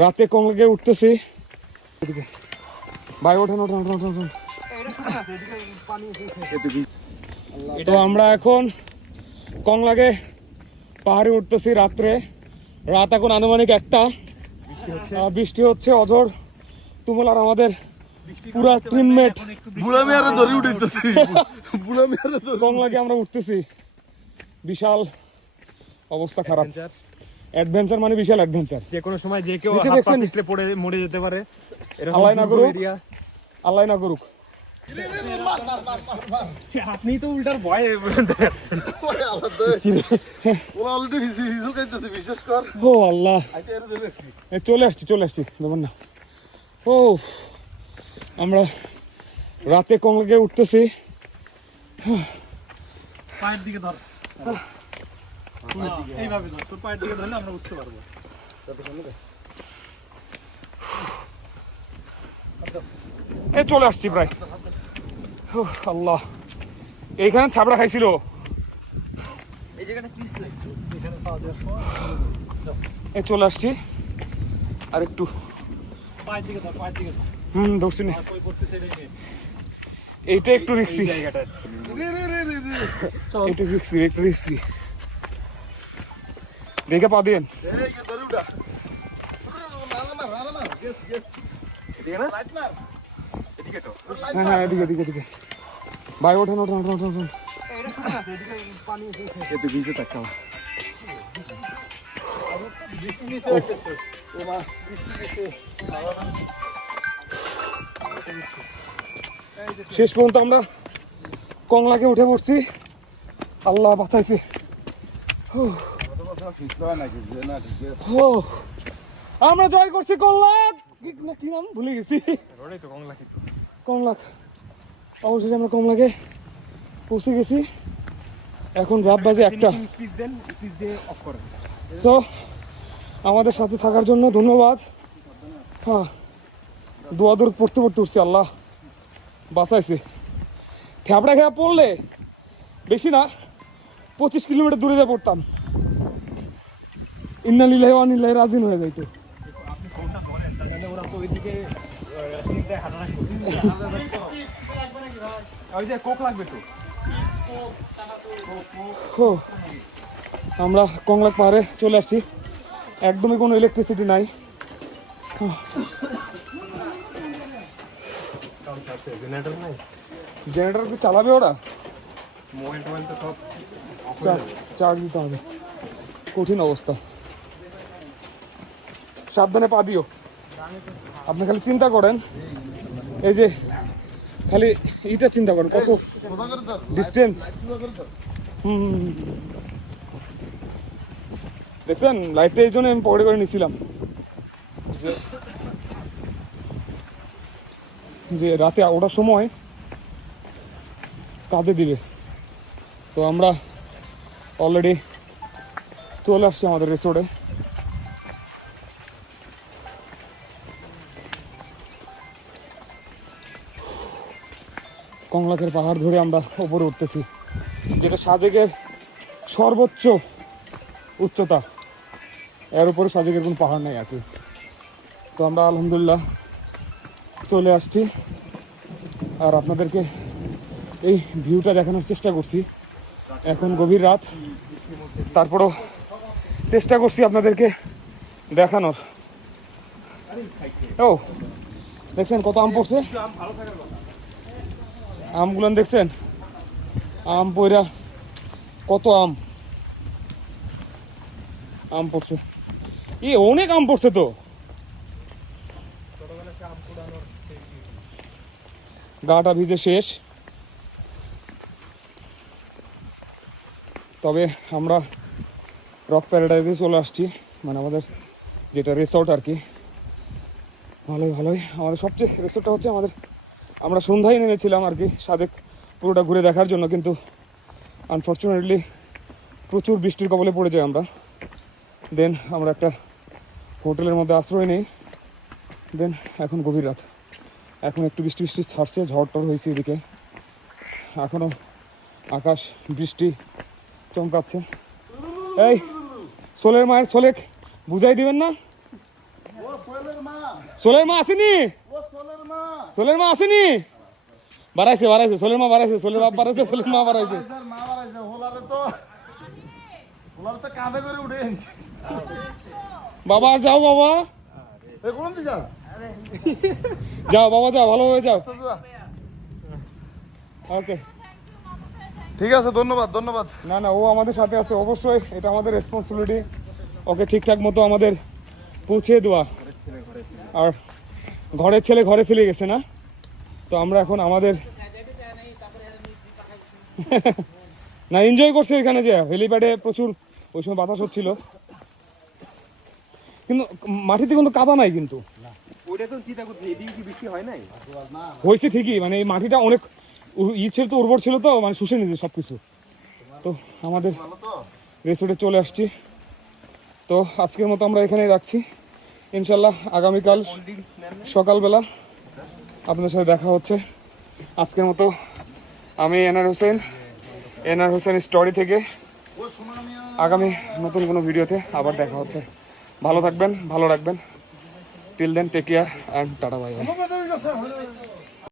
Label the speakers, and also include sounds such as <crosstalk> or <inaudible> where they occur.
Speaker 1: রাতে কংলাকে উঠতেছি। ভাই ওঠেন ওঠেন ওঠেন ওঠেন ওঠেন। তো আমরা এখন কংলাকে পাহাড়ে উঠতেছি রাত্রে। রাত এখন আনুমানিক একটা। বৃষ্টি হচ্ছে। অঝর তুমুল আর আমাদের পুরা টিমমেট
Speaker 2: বুড়া মেয়ারে ধরে উঠাইতেছি। বুড়া মেয়ারে ধরে
Speaker 1: কংলাকে আমরা উঠতেছি। বিশাল অবস্থা খারাপ। অ্যাডভেঞ্চার মানে বিশাল অ্যাডভেঞ্চার
Speaker 3: যে কোনো সময় যে কেউ
Speaker 1: নিচে দেখছেন?
Speaker 3: পিছলে পড়ে মরে যেতে পারে। এরকম
Speaker 1: আল্লাহ না করুক। আল্লাহ না করুক।
Speaker 3: আপনি তো উল্টার ভয়ে
Speaker 1: ও আল্লাহ। চলে আসছি চলে আসছি দেখুন না। ও আমরা রাতে কংলাকে উঠতেছি।
Speaker 3: পায়ের দিকে ধর। এইভাবে ধর তোর পায়ের দিকে ধরলে আমরা উঠতে পারব।
Speaker 1: এ চলে আসছি প্রায়। আল্লাহ। এইখানে থাবড়া খাইছিল।
Speaker 3: এই
Speaker 1: এ চলে আসছি। আর একটু
Speaker 3: পায়ের দিকে ধর পায়ের দিকে ধর।
Speaker 1: হুম ধরছি না। এইটা একটু রিক্সি।
Speaker 3: এই জায়গাটা
Speaker 2: রে রে রে রে রে
Speaker 1: একটু রিক্সি একটু রিক্সি।
Speaker 2: মার
Speaker 3: এদিকে তো
Speaker 1: হ্যাঁ হ্যাঁ এদিকে এদিকে এদিকে। ভাই, ওঠেন ওঠেন ওঠেন ওঠেন ওঠেন। শেষ পর্যন্ত আমরা কংলাকে উঠে পড়ছি। আল্লাহ বাঁচাইছে। আমরা জয় করছি কংলা কি নাম? ভুলে গেছি।
Speaker 3: রোডে তো কংলা কি
Speaker 1: কমলা অবশেষে আমরা কমলাকে পৌঁছে গেছি। এখন রাত বাজে একটা।
Speaker 3: দিয়ে
Speaker 1: সো আমাদের সাথে থাকার জন্য ধন্যবাদ। হ্যাঁ দোয়াদুর পড়তে পড়তে উঠছি আল্লাহ বাঁচাইছে। থ্যাবড়া খেয়া পড়লে বেশি না পঁচিশ কিলোমিটার দূরে যা পড়তাম। রাজিন হয়ে যাইতো। আমরা কংলাক পাহাড়ে চলে আসছি। একদমই কোনো ইলেকট্রিসিটি নাই।
Speaker 3: জেনারেটর নাই
Speaker 1: জেনারেটর কি চালাবে ওরা?
Speaker 3: মোবাইল টোবাইল তো সব
Speaker 1: চা- চার্জ দিতে হবে। কঠিন অবস্থা। সাবধানে পা দিও। আপনি খালি চিন্তা করেন। এই যে, খালি এইটা চিন্তা করেন, কত ডিস্টেন্স হুম দেখছেন? লাইটটা এই জন্য আমি পকেটে করে নিছিলাম। যে রাতে ওটার সময় কাজে দিবে। তো আমরা অলরেডি চলে আসছি আমাদের রিসোর্টে কংলাকের পাহাড় ধরে আমরা ওপরে উঠতেছি, যেটা সাজেকের সর্বোচ্চ উচ্চতা। এর উপরে সাজেকের কোনো পাহাড় নাই আর তো আমরা আলহামদুলিল্লাহ চলে আসছি। আর আপনাদেরকে এই ভিউটা দেখানোর চেষ্টা করছি। এখন গভীর রাত। তারপরও চেষ্টা করছি আপনাদেরকে দেখানোর। ও, দেখছেন কত আম পড়ছে? আমগুলো দেখছেন? আম পয়রা কত আম? আম পড়ছে। এ, অনেক আম পড়ছে তো। গাটা ভিজে শেষ। তবে আমরা রক প্যারাডাইজে চলে আসছি। মানে আমাদের যেটা রিসর্ট আর কি। ভালোই ভালোই। আমাদের সবচেয়ে রিসর্টটা হচ্ছে আমাদের আমরা সন্ধ্যায় নেমেছিলাম আর কি সাজেক পুরোটা ঘুরে দেখার জন্য কিন্তু আনফর্চুনেটলি প্রচুর বৃষ্টির কবলে পড়ে যাই আমরা। দেন আমরা একটা হোটেলের মধ্যে আশ্রয় নেই। দেন এখন গভীর রাত। এখন একটু বৃষ্টি বৃষ্টি ছাড়ছে ঝড় টড় হয়েছে এদিকে। এখনও আকাশ বৃষ্টি চমকাচ্ছে। এই সোলের মায়ের সোলেক বুঝাই দিবেন না? সোলের মা আসেনি? সোলের মা আসেনি? বাড়াইছে বাড়াইছে সোলের মা বাড়াইছে সোলের বাপ বাড়াইছে সোলের মা বাড়াইছে
Speaker 2: মা বাড়াইছে হোলারে তো। হোলারে তো কাঁধে করে উঠে
Speaker 1: বাবা যাও বাবা।
Speaker 2: কোন দিশা
Speaker 1: যাও? বাবা যাও ভালোভাবে যাও। ওকে
Speaker 2: ঠিক আছে ধন্যবাদ ধন্যবাদ।
Speaker 1: না না ও আমাদের সাথে আছে অবশ্যই। এটা আমাদের রেসপন্সিবিলিটি ওকে ঠিকঠাক মতো আমাদের পৌঁছে দেওয়া। আর ঘরের ছেলে ঘরে ফেলে গেছে না? তো আমরা এখন আমাদের <laughs> না এনজয় করছে এখানে যে হেলিপ্যাডে প্রচুর ওই সময় বাতাস হচ্ছিল। কিন্তু মাটিতে কিন্তু কাদা নাই কিন্তু।
Speaker 3: হয়
Speaker 1: হয়েছে ঠিকই মানে এই মাটিটা অনেক উ- ই ছিল তো উর্বর ছিল তো মানে শুষে নিয়েছে সব কিছু তো। আমাদের রেসোর্টে চলে আসছি। তো আজকের মতো আমরা এখানেই রাখছি। ইনশাল্লাহ আগামীকাল সকালবেলা আপনার সাথে দেখা হচ্ছে। আজকের মতো আমি এনার হোসেন এনার হোসেন স্টোরি থেকে আগামী নতুন কোনো ভিডিওতে আবার দেখা হচ্ছে। ভালো থাকবেন, ভালো রাখবেন। Till then take care and tata bye bye